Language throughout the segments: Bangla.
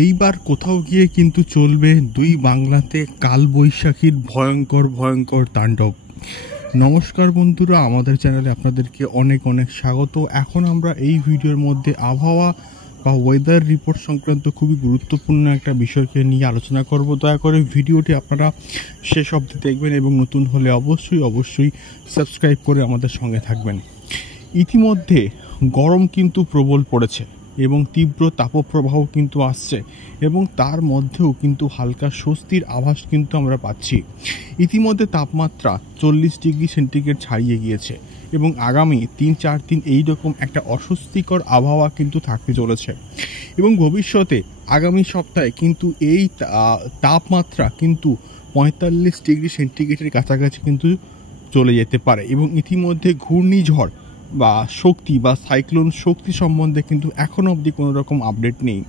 এইবার কোথাও গিয়ে কিন্তু চলবে দুই বাংলাতে কালবৈশাখীর ভয়ঙ্কর ভয়ঙ্কর তাণ্ডব। নমস্কার বন্ধুরা, আমাদের চ্যানেলে আপনাদেরকে অনেক অনেক স্বাগত। এখন আমরা এই ভিডিওর মধ্যে আবহাওয়া বা ওয়েদার রিপোর্ট সংক্রান্ত খুবই গুরুত্বপূর্ণ একটা বিষয়কে নিয়ে আলোচনা করব। দয়া করে ভিডিওটি আপনারা শেষ অবধি দেখবেন এবং নতুন হলে অবশ্যই সাবস্ক্রাইব করে আমাদের সঙ্গে থাকবেন। ইতিমধ্যে গরম কিন্তু প্রবল পড়েছে এবং তীব্র তাপপ্রবাহ কিন্তু আসছে এবং তার মধ্যেও কিন্তু হালকা স্বস্তির আভাস কিন্তু আমরা পাচ্ছি। ইতিমধ্যে তাপমাত্রা 40 ডিগ্রি সেন্টিগ্রেড ছাড়িয়ে গিয়েছে এবং আগামী 3-4 দিন এইরকম একটা অস্বস্তিকর আবহাওয়া কিন্তু থাকতে চলেছে এবং ভবিষ্যতে আগামী সপ্তাহে কিন্তু এই তাপমাত্রা কিন্তু 45 ডিগ্রি সেন্টিগ্রেডের কাছাকাছি কিন্তু চলে যেতে পারে এবং ইতিমধ্যে ঘূর্ণিঝড় বা শক্তি বা সাইক্লোন শক্তি সম্বন্ধে কিন্তু এখনও অবধি কোনো রকম আপডেট নেই,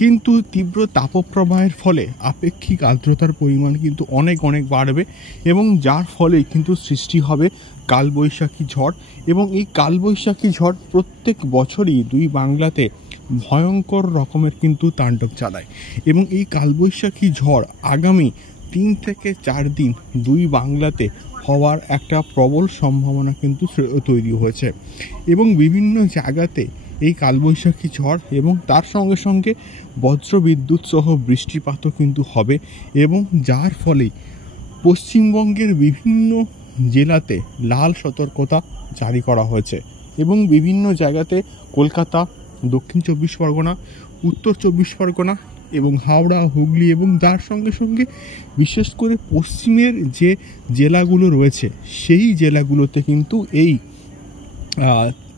কিন্তু তীব্র তাপপ্রবাহের ফলে আপেক্ষিক আর্দ্রতার পরিমাণ কিন্তু অনেক বাড়বে এবং যার ফলে কিন্তু সৃষ্টি হবে কালবৈশাখী ঝড়। এবং এই কালবৈশাখী ঝড় প্রত্যেক বছরই দুই বাংলাতে ভয়ঙ্কর রকমের কিন্তু তাণ্ডব চালায় এবং এই কালবৈশাখী ঝড় আগামী 3 থেকে 4 দিন দুই বাংলাতে হওয়ার একটা প্রবল সম্ভাবনা কিন্তু তৈরি হয়েছে এবং বিভিন্ন জায়গাতে এই কালবৈশাখী ঝড় এবং তার সঙ্গে সঙ্গে বজ্রবিদ্যুৎ সহ বৃষ্টিপাতও কিন্তু হবে এবং যার ফলে পশ্চিমবঙ্গের বিভিন্ন জেলাতে লাল সতর্কতা জারি করা হয়েছে এবং বিভিন্ন জায়গাতে কলকাতা, দক্ষিণ 24 পরগনা, উত্তর 24 পরগনা এবং হাওড়া, হুগলি এবং তার সঙ্গে সঙ্গে বিশেষ করে পশ্চিমের যে জেলাগুলো রয়েছে সেই জেলাগুলোতে কিন্তু এই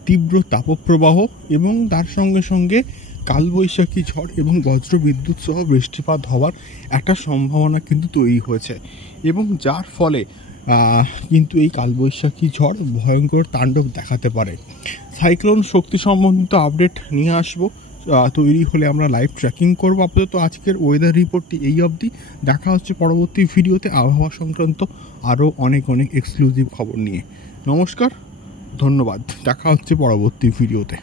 তীব্র তাপপ্রবাহ এবং তার সঙ্গে সঙ্গে কালবৈশাখী ঝড় এবং বজ্রবিদ্যুৎ সহ বৃষ্টিপাত হওয়ার একটা সম্ভাবনা কিন্তু তৈরি হয়েছে এবং যার ফলে কিন্তু এই কালবৈশাখী ঝড় ভয়ঙ্কর তাণ্ডব দেখাতে পারে। সাইক্লোন শক্তি সম্বন্ধিত আপডেট নিয়ে আসবো, তৈরি হলে আমরা লাইভ ট্র্যাকিং করবো। আপাতত আজকের ওয়েদার রিপোর্টটি এই অবধি। দেখা হচ্ছে পরবর্তী ভিডিওতে আবহাওয়া সংক্রান্ত আরও অনেক এক্সক্লুসিভ খবর নিয়ে। নমস্কার, ধন্যবাদ, দেখা হচ্ছে পরবর্তী ভিডিওতে।